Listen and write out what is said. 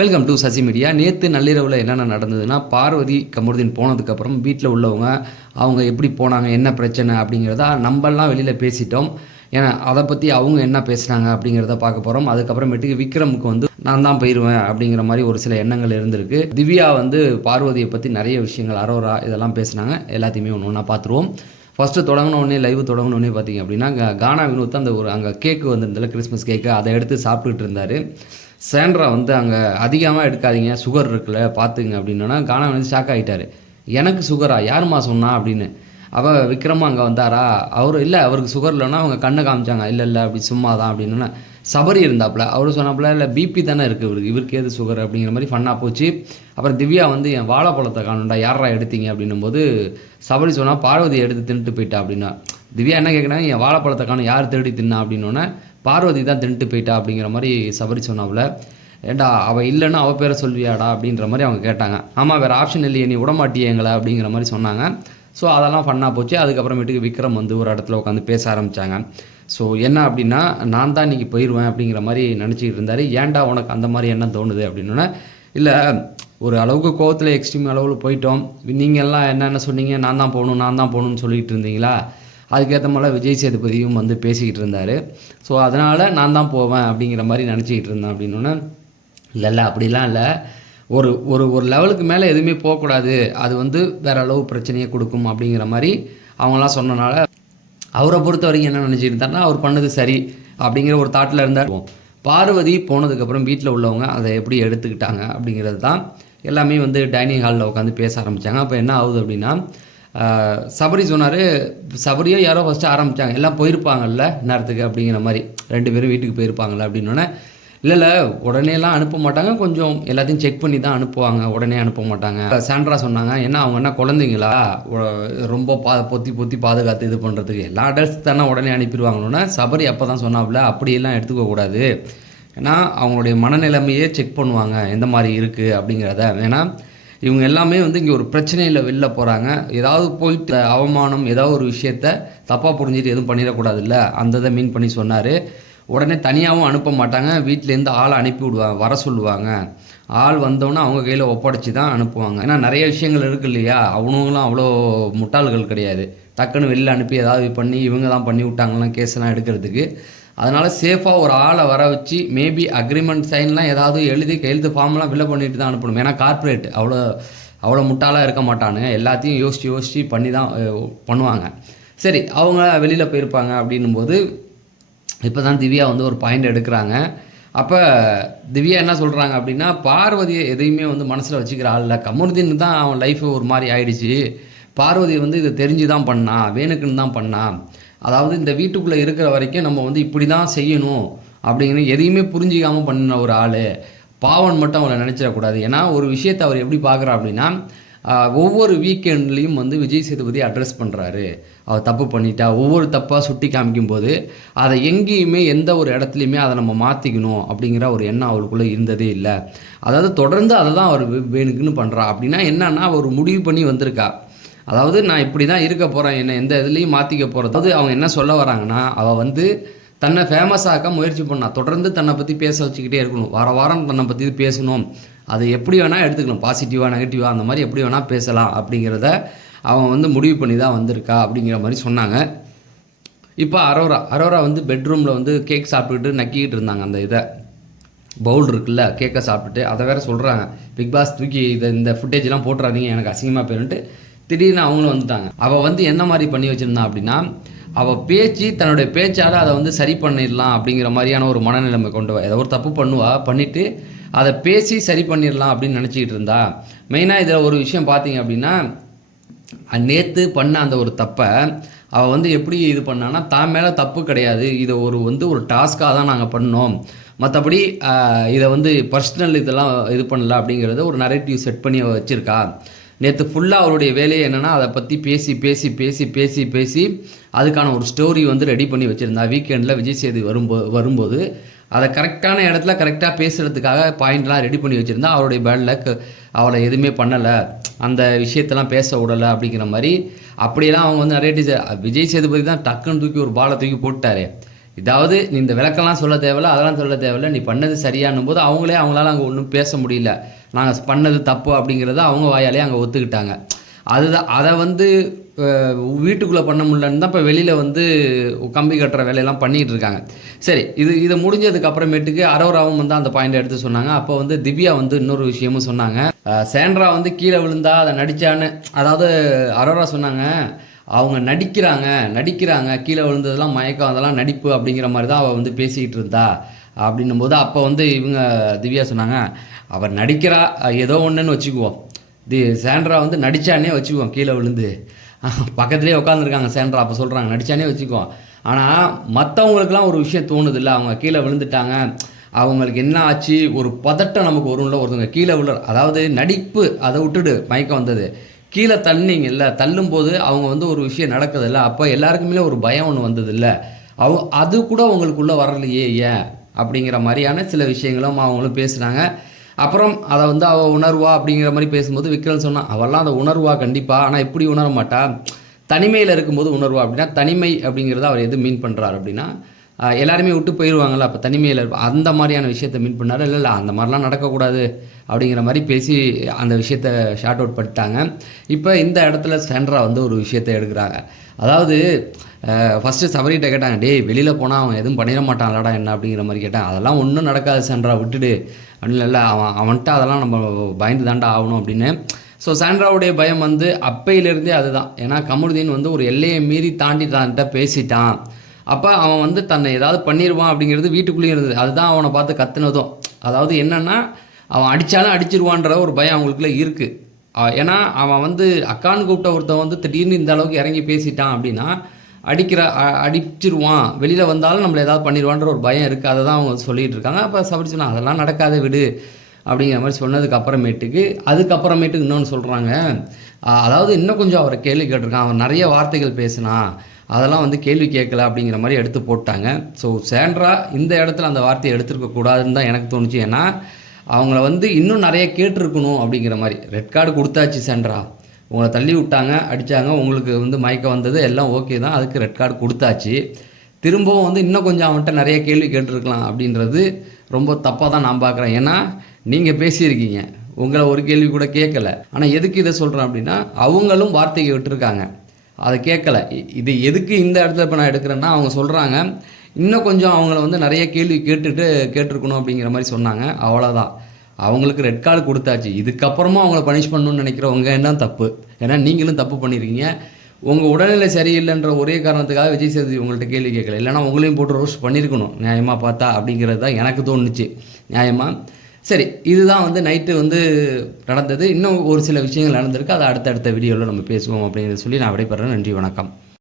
Welcome to Sasi media. நேற்று நள்ளிரவில் என்னென்ன நடந்ததுன்னா, பார்வதி கமருதீன் போனதுக்கப்புறம் வீட்டில் உள்ளவங்க அவங்க எப்படி போனாங்க, என்ன பிரச்சனை அப்படிங்கிறத நம்மளாம் வெளியில் பேசிட்டோம். ஏன்னா அதை பற்றி அவங்க என்ன பேசுனாங்க அப்படிங்கிறத பார்க்க போகிறோம். அதுக்கப்புறமேட்டுக்கு விக்ரமுக்கு வந்து நான் தான் போயிடுவேன் அப்படிங்கிற மாதிரி ஒரு சில எண்ணங்கள் இருந்திருக்கு. திவ்யா வந்து பார்வதியை பற்றி நிறைய விஷயங்கள் அரோரா இதெல்லாம் பேசுனாங்க. எல்லாத்தையுமே ஒன்று ஒன்றா பார்த்துருவோம். ஃபஸ்ட்டு தொடங்கினோடனே லைவ் தொடங்கினோடனே பார்த்தீங்க அப்படின்னா, கானா வினோத் அந்த ஒரு அங்கே கேக்கு வந்திருந்தால கிறிஸ்மஸ் கேக்கு, அதை எடுத்து சாப்பிட்டுட்டு இருந்தார். சாண்ட்ரா வந்து அங்கே அதிகமாக எடுக்காதீங்க, சுகர் இருக்குல்ல பார்த்துங்க அப்படின்னா கானா வந்து ஷாக் ஆகிட்டார். எனக்கு சுகரா, யாருமா சொன்னா அப்படின்னு. விக்ரமும் அங்கே வந்தாரா, அவர் இல்லை அவருக்கு சுகர் இல்லைன்னா அவங்க கண்ணை காமிச்சாங்க, இல்லை இல்லை அப்படி சும்மா தான் அப்படின்னு. சபரி இருந்தாப்புல, அவரு சொன்னாப்புல இல்லை பிபி தானே இருக்குது இவருக்கு ஏது சுகர் அப்படிங்கிற மாதிரி ஃபன்னாக போச்சு. அப்புறம் திவ்யா வந்து என் வாழைப்பழத்தை காணுண்டா யாரா எடுத்தீங்க அப்படின்னும் போது சபரி சொன்னால் பார்வதி எடுத்து தின்ட்டு போயிட்டா அப்படின்னா. திவ்யா என்ன கேட்குறாங்க, என் வாழைப்பழத்தை காணும் யார் தேடி தின்னா அப்படின்னோடனே பார்வதி தான் தின்ட்டு போயிட்டா அப்படிங்கிற மாதிரி சபரி சொன்னாப்புல. ஏண்டா அவள் இல்லைன்னா அவள் பேரை சொல்வியாடா அப்படின்ற மாதிரி அவங்க கேட்டாங்க. ஆமாம் வேறு ஆப்ஷன் இல்லையே, நீ விடமாட்டியே எங்களை அப்படிங்கிற மாதிரி சொன்னாங்க. ஸோ அதெல்லாம் ஃபன்னாக போச்சு. அதுக்கப்புறமேட்டுக்கு விக்ரம் வந்து ஒரு இடத்துல உட்காந்து பேச ஆரம்பித்தாங்க. ஸோ என்ன அப்படின்னா, நான் தான் இன்றைக்கி போயிடுவேன் அப்படிங்கிற மாதிரி நினச்சிக்கிட்டு இருந்தார். ஏன்டா உனக்கு அந்த மாதிரி என்ன தோணுது அப்படின்னா, இல்லை ஒரு அளவுக்கு கோவத்தில் எக்ஸ்ட்ரீம் அளவில் போயிட்டோம், நீங்கள் எல்லாம் என்னென்ன சொன்னீங்க, நான் தான் போகணும்னு சொல்லிகிட்டு இருந்தீங்களா, அதுக்கேற்ற மாதிரி விஜய் சேதுபதியும் வந்து பேசிக்கிட்டு இருந்தார். ஸோ அதனால் நான் தான் போவேன் அப்படிங்கிற மாதிரி நினச்சிக்கிட்டு இருந்தேன் அப்படின்னோடனே, இல்லை அப்படிலாம் இல்லை, ஒரு ஒரு ஒரு லெவலுக்கு மேலே எதுவுமே போகக்கூடாது, அது வந்து வேறு அளவு பிரச்சனையை கொடுக்கும் அப்படிங்கிற மாதிரி அவங்களாம் சொன்னனால அவரை பொறுத்த வரைக்கும் என்ன நினச்சிட்டு இருந்தாருன்னா, அவர் பண்ணது சரி அப்படிங்கிற ஒரு தாட்டில் இருந்தார். பார்வதி போனதுக்கப்புறம் வீட்டில் உள்ளவங்க அதை எப்படி எடுத்துக்கிட்டாங்க அப்படிங்கிறது தான் எல்லாமே வந்து டைனிங் ஹாலில் உட்காந்து பேச ஆரம்பித்தாங்க. அப்போ என்ன ஆகுது அப்படின்னா, சபரி சொன்னார், சபரியோ யாரோ ஃபஸ்ட்டு ஆரம்பித்தாங்க, எல்லாம் போயிருப்பாங்கல்ல நேரத்துக்கு அப்படிங்கிற மாதிரி, 2 பேரும் வீட்டுக்கு போயிருப்பாங்கல்ல அப்படின்னோடனே, இல்லை உடனேலாம் அனுப்ப மாட்டாங்க, கொஞ்சம் எல்லாத்தையும் செக் பண்ணி தான் அனுப்புவாங்க, உடனே அனுப்ப மாட்டாங்க. சாண்ட்ரா சொன்னாங்க, ஏன்னா அவங்க என்ன குழந்தைங்களா, ரொம்ப பொத்தி பாதுகாத்து இது பண்ணுறதுக்கு, எல்லா அடல்ட்ஸ் தானே உடனே அனுப்பிடுவாங்கன்னு. சபரி அப்போ தான் சொன்னாப்புல, அப்படியெல்லாம் எடுத்துக்கக்கூடாது, ஏன்னா அவங்களுடைய மனநிலைமையே செக் பண்ணுவாங்க எந்த மாதிரி இருக்குது அப்படிங்கிறத. ஏன்னா இவங்க எல்லாமே வந்து இங்கே ஒரு பிரச்சனையில் வெளில போகிறாங்க, ஏதாவது போயிட்டு அவமானம் ஏதாவது ஒரு விஷயத்த தப்பாக புரிஞ்சுட்டு எதுவும் பண்ணிடக்கூடாது, இல்லை அந்த இதை மீன் பண்ணி சொன்னார். உடனே தனியாகவும் அனுப்ப மாட்டாங்க, வீட்டிலேருந்து ஆளை அனுப்பி விடுவாங்க, வர சொல்லுவாங்க, ஆள் வந்தோன்னே அவங்க கையில் ஒப்படைச்சி தான் அனுப்புவாங்க. ஏன்னா நிறைய விஷயங்கள் இருக்குது இல்லையா, அவனுங்களும் அவ்வளோ முட்டாள்கள் கிடையாது, டக்குன்னு வெளில அனுப்பி ஏதாவது பண்ணி இவங்க தான் பண்ணி விட்டாங்கலாம் கேஸ்லாம் எடுக்கிறதுக்கு. அதனால் சேஃபாக ஒரு ஆளை வர வச்சு மேபி அக்ரிமெண்ட் சைன்லாம் ஏதாவது எழுதி கையெழுத்து ஃபார்ம்லாம் ஃபில்அப் பண்ணிட்டு தான் அனுப்பணும். ஏன்னா கார்ப்பரேட் அவ்வளோ முட்டாளாக இருக்க மாட்டானுங்க, எல்லாத்தையும் யோசித்து பண்ணி தான் பண்ணுவாங்க. சரி, அவங்க வெளியில் போயிருப்பாங்க அப்படின்னும்போது இப்போ தான் திவ்யா வந்து ஒரு பாயிண்ட் எடுக்கிறாங்க. அப்போ திவ்யா என்ன சொல்கிறாங்க அப்படின்னா, பார்வதியை எதையுமே வந்து மனசில் வச்சுக்கிற ஆள் இல்லை, கமருதீன் தான் அவன் லைஃபு ஒரு மாதிரி ஆயிடுச்சு, பார்வதி வந்து இதை தெரிஞ்சு தான் பண்ணா, வேணுக்குன்னு தான் பண்ணா, அதாவது இந்த வீட்டுக்குள்ளே இருக்கிற வரைக்கும் நம்ம வந்து இப்படி தான் செய்யணும் அப்படிங்கிற எதையுமே புரிஞ்சிக்காமல் பண்ணின ஒரு ஆள், பாவன் மட்டும் அவளை நினச்சிடக்கூடாது. ஏன்னா ஒரு விஷயத்தை அவர் எப்படி பார்க்குறா அப்படின்னா, ஒவ்வொரு வீக்கெண்ட்லேயும் வந்து விஜய் சேதுபதி அட்ரஸ் பண்ணுறாரு, அவர் தப்பு பண்ணிட்டா ஒவ்வொரு தப்பாக சுட்டி காமிக்கும்போது அதை எங்கேயுமே எந்த ஒரு இடத்துலையுமே அதை நம்ம மாற்றிக்கணும் அப்படிங்கிற ஒரு எண்ணம் அவளுக்குள்ளே இருந்ததே இல்லை. அதாவது தொடர்ந்து அதை தான் அவர் வேணுக்குன்னு பண்ணுறா. அப்படின்னா என்னன்னா, அவர் முடிவு பண்ணி வந்திருக்கா, அதாவது நான் இப்படி தான் இருக்க போகிறேன், என்னை எந்த இதுலேயும் மாற்றிக்க போகிறது. அதாவது அவங்க என்ன சொல்ல வராங்கன்னா, அவள் வந்து தன்னை ஃபேமஸ் ஆக்க முயற்சி பண்ணா, தொடர்ந்து தன்னை பற்றி பேச வச்சுக்கிட்டே இருக்கணும், வாரம் தன்னை பற்றி பேசணும், அது எப்படி வேணால் எடுத்துக்கலாம், பாசிட்டிவாக நெகட்டிவாக அந்த மாதிரி எப்படி வேணால் பேசலாம் அப்படிங்கிறத அவன் வந்து முடிவு பண்ணி தான் வந்திருக்கா அப்படிங்கிற மாதிரி சொன்னாங்க. இப்போ அரோரா வந்து பெட்ரூமில் வந்து கேக் சாப்பிட்டுக்கிட்டு நக்கிக்கிட்டு இருந்தாங்க, அந்த இதை பவுல் இருக்குல்ல கேக்கை சாப்பிட்டுட்டு. அதை வேறு சொல்கிறாங்க, பிக் பாஸ் தூக்கி இந்த ஃபுட்டேஜ்லாம் போட்டுறாதீங்க எனக்கு அசிங்கமாக போயின்ட்டு. திடீர்னு அவங்களும் வந்துட்டாங்க. அவள் வந்து என்ன மாதிரி பண்ணி வச்சுருந்தான் அப்படின்னா, அவள் தன்னுடைய பேச்சால் அதை வந்து சரி பண்ணிடலாம் அப்படிங்கிற மாதிரியான ஒரு மனநிலைமை கொண்டு ஏதோ ஒரு தப்பு பண்ணிவிட்டு அதை பேசி சரி பண்ணிடலாம் அப்படின்னு நினச்சிக்கிட்டு இருந்தா. மெயினாக இதில் ஒரு விஷயம் பார்த்தீங்க அப்படின்னா, நேற்று பண்ண அந்த ஒரு தப்பை அவள் வந்து எப்படி இது பண்ணான்னா, தான் மேலே தப்பு கிடையாது, இதை ஒரு டாஸ்க்காக தான் நாங்கள் பண்ணோம், மற்றபடி இதை வந்து பர்சனல் இதெல்லாம் இது பண்ணல அப்படிங்கிறத ஒரு நரேட்டிவ் செட் பண்ணி வச்சுருக்கா. நேற்று ஃபுல்லாக அவருடைய வேலையை என்னென்னா, அதை பற்றி பேசி அதுக்கான ஒரு ஸ்டோரி வந்து ரெடி பண்ணி வச்சுருந்தா. வீக்கெண்டில் விஜய் சேது வரும்போது அதை கரெக்டான இடத்துல கரெக்டாக பேசுகிறதுக்காக பாயிண்ட்லாம் ரெடி பண்ணி வச்சுருந்தா. அவருடைய பேட் லக், அவளை எதுவுமே பண்ணலை, அந்த விஷயத்தெல்லாம் பேச விடலை அப்படிங்கிற மாதிரி அப்படியெல்லாம் அவங்க வந்து நிறைய விஜய் சேதுபதி தான் டக்குன்னு தூக்கி ஒரு பாலை தூக்கி போட்டார். இதாவது நீ இந்த விளக்கெல்லாம் சொல்ல தேவையில்ல, அதெல்லாம் சொல்ல தேவையில்ல, நீ பண்ணது சரியானும் போது அவங்களால அங்கே ஒன்றும் பேச முடியல. நாங்கள் பண்ணது தப்பு அப்படிங்கிறத அவங்க வாயாலே அங்கே ஒத்துக்கிட்டாங்க. அதுதான் அதை வந்து வீட்டுக்குள்ளே பண்ண முடியலன்னு தான் இப்போ வெளியில் வந்து கம்பி கட்டுற வேலையெல்லாம் பண்ணிகிட்டு இருக்காங்க. சரி, இது முடிஞ்சதுக்கு அப்புறமேட்டுக்கு அரோராவும் வந்து அந்த பாயிண்ட் எடுத்து சொன்னாங்க. அப்போ வந்து திவ்யா வந்து இன்னொரு விஷயமும் சொன்னாங்க. சேண்ட்ரா வந்து கீழே விழுந்தா அதை நடிச்சான்னு, அதாவது அரோரா சொன்னாங்க, அவங்க நடிக்கிறாங்க கீழே விழுந்ததெல்லாம் மயக்கம், அதெல்லாம் நடிப்பு அப்படிங்கிற மாதிரி தான் அவள் வந்து பேசிக்கிட்டு இருந்தா அப்படின்னும் போது, அப்போ வந்து இவங்க திவ்யா சொன்னாங்க, அவர் நடிக்கிறா ஏதோ ஒன்றுன்னு வச்சுக்குவோம், சேண்ட்ரா வந்து நடித்தானே வச்சுக்குவோம், கீழே விழுந்து பக்கத்துலேயே உட்காந்துருக்காங்க சேண்ட்ரா, அப்போ சொல்கிறாங்க நடித்தானே வச்சுக்குவோம். ஆனால் மற்றவங்களுக்குலாம் ஒரு விஷயம் தோணுது இல்லை, அவங்க கீழே விழுந்துட்டாங்க, அவங்களுக்கு என்ன ஆச்சு, ஒரு பதட்டம் நமக்கு வரும்ல, ஒருத்தவங்க கீழே விழ, அதாவது நடிப்பு அதை விட்டுடு, மயக்கம் வந்தது, கீழே தள்ளினீங்கல்ல, தள்ளும்போது அவங்க வந்து ஒரு விஷயம் நடக்குதுல்ல, அப்போ எல்லாருக்குமே ஒரு பயம் ஒன்று வந்தது இல்லை, அது கூட அவங்களுக்குள்ளே வரலையே ஏன் அப்படிங்கிற மாதிரியான சில விஷயங்களும் அவங்களும் பேசுனாங்க. அப்புறம் அதை வந்து அவள் உணர்வா அப்படிங்கிற மாதிரி பேசும்போது விக்ரம் சொன்னான், அவெல்லாம் அதை உணர்வா கண்டிப்பாக, ஆனால் இப்படி உணர மாட்டா, தனிமையில் இருக்கும்போது உணர்வா. அப்படின்னா தனிமை அப்படிங்கிறத அவர் எது மீன் பண்ணுறாரு அப்படின்னா, எல்லாருமே விட்டு போயிடுவாங்கள்ல, அப்போ தனிமையில் அந்த மாதிரியான விஷயத்தை மீன் பண்ணார். இல்லை அந்த மாதிரிலாம் நடக்கக்கூடாது அப்படிங்கிற மாதிரி பேசி அந்த விஷயத்தை ஷார்ட் அவுட் பண்ணிட்டாங்க. இப்போ இந்த இடத்துல சேண்ட்ரா வந்து ஒரு விஷயத்தை எடுக்கிறாங்க. அதாவது ஃபஸ்ட்டு சபரிகிட்ட கேட்டாங்க, டேய் வெளியில் போனால் அவன் எதுவும் பண்ணிட மாட்டான்லடா என்ன அப்படிங்கிற மாதிரி கேட்டாங்க. அதெல்லாம் ஒன்றும் நடக்காது சேண்ட்ரா, விட்டுடு அப்படின்னு. இல்லை அவன்கிட்ட அதெல்லாம் நம்ம பயந்து தாண்டா ஆகணும் அப்படின்னு. ஸோ சாண்ட்ராவுடைய பயம் வந்து அப்பையிலேருந்தே அதுதான். ஏன்னா கமருதீன் வந்து ஒரு எல்லையை மீறி தாண்டி தான்கிட்ட பேசிட்டான். அப்போ அவன் வந்து தன்னை ஏதாவது பண்ணிடுவான் அப்படிங்கிறது வீட்டுக்குள்ளேயே இருந்தது. அதுதான் அவனை பார்த்து கத்துனதும். அதாவது என்னென்னா, அவன் அடித்தாலும் அடிச்சிருவான்ற ஒரு பயம் அவங்களுக்குள்ள இருக்குது. ஏன்னா அவன் வந்து அக்கான்னு கூப்பிட்ட ஒருத்தன் வந்து திடீர்னு இந்த அளவுக்கு இறங்கி பேசிட்டான் அப்படின்னா, அடிச்சிருவான், வெளியில் வந்தாலும் நம்மளை ஏதாவது பண்ணிடுவான்ற ஒரு பயம் இருக்குது. அதை தான் அவங்க சொல்லிகிட்டு இருக்காங்க. அப்போ சபரி சொன்னா, அதெல்லாம் நடக்காத விடு அப்படிங்கிற மாதிரி சொன்னதுக்கு அதுக்கப்புறமேட்டுக்கு இன்னொன்று சொல்கிறாங்க. அதாவது இன்னும் கொஞ்சம் அவரை கேள்வி கேட்டிருக்கான், அவன் நிறைய வார்த்தைகள் பேசினான், அதெல்லாம் வந்து கேள்வி கேட்கல அப்படிங்கிற மாதிரி எடுத்து போட்டாங்க. ஸோ சேண்ட்ரா இந்த இடத்துல அந்த வார்த்தையை எடுத்துருக்கக்கூடாதுன்னு தான் எனக்கு தோணுச்சு. ஏன்னா அவங்கள வந்து இன்னும் நிறைய கேட்டிருக்கணும் அப்படிங்கிற மாதிரி. ரெட் கார்டு கொடுத்தாச்சு சேண்ட்ரா, உங்களை தள்ளி விட்டாங்க, அடித்தாங்க, உங்களுக்கு வந்து மயக்கம் வந்தது, எல்லாம் ஓகே தான், அதுக்கு ரெட் கார்டு கொடுத்தாச்சு. திரும்பவும் வந்து இன்னும் கொஞ்சம் அவன்கிட்ட நிறைய கேள்வி கேட்டிருக்கலாம் அப்படின்றது ரொம்ப தப்பாக தான் நான் பார்க்குறேன். ஏன்னா நீங்கள் பேசியிருக்கீங்க, உங்களை ஒரு கேள்வி கூட கேட்கல. ஆனால் எதுக்கு இதை சொல்கிறேன் அப்படின்னா, அவங்களும் வார்த்தையை விட்டுருக்காங்க, அதை கேட்கல. இது எதுக்கு இந்த இடத்துல இப்போ நான் எடுக்கிறேன்னா, அவங்க சொல்கிறாங்க இன்னும் கொஞ்சம் அவங்கள வந்து நிறைய கேள்வி கேட்டிருக்கணும் அப்படிங்கிற மாதிரி சொன்னாங்க. அவ்வளோதான், அவங்களுக்கு ரெட் கார்டு கொடுத்தாச்சு. இதுக்கப்புறமா அவங்கள பனிஷ் பண்ணணும்னு நினைக்கிறவங்க என்ன தப்பு. ஏன்னா நீங்களும் தப்பு பண்ணியிருக்கீங்க. உங்கள் உடல்நிலை சரியில்லைன்ற ஒரே காரணத்துக்காக விஜய் சேதுபதி உங்கள்கிட்ட கேள்வி கேட்கல, இல்லைனா உங்களையும் போட்டு ரோஸ்ட் பண்ணியிருக்கணும் நியாயமாக பார்த்தா அப்படிங்கிறது தான் எனக்கு தோணுச்சு நியாயமாக. சரி, இதுதான் வந்து நைட்டு வந்து நடந்தது. இன்னும் ஒரு சில விஷயங்கள் நடந்திருக்கு, அதை அடுத்தடுத்த வீடியோவில் நம்ம பேசுவோம் அப்படிங்கிறத சொல்லி நான் விடைபெறேன். நன்றி, வணக்கம்.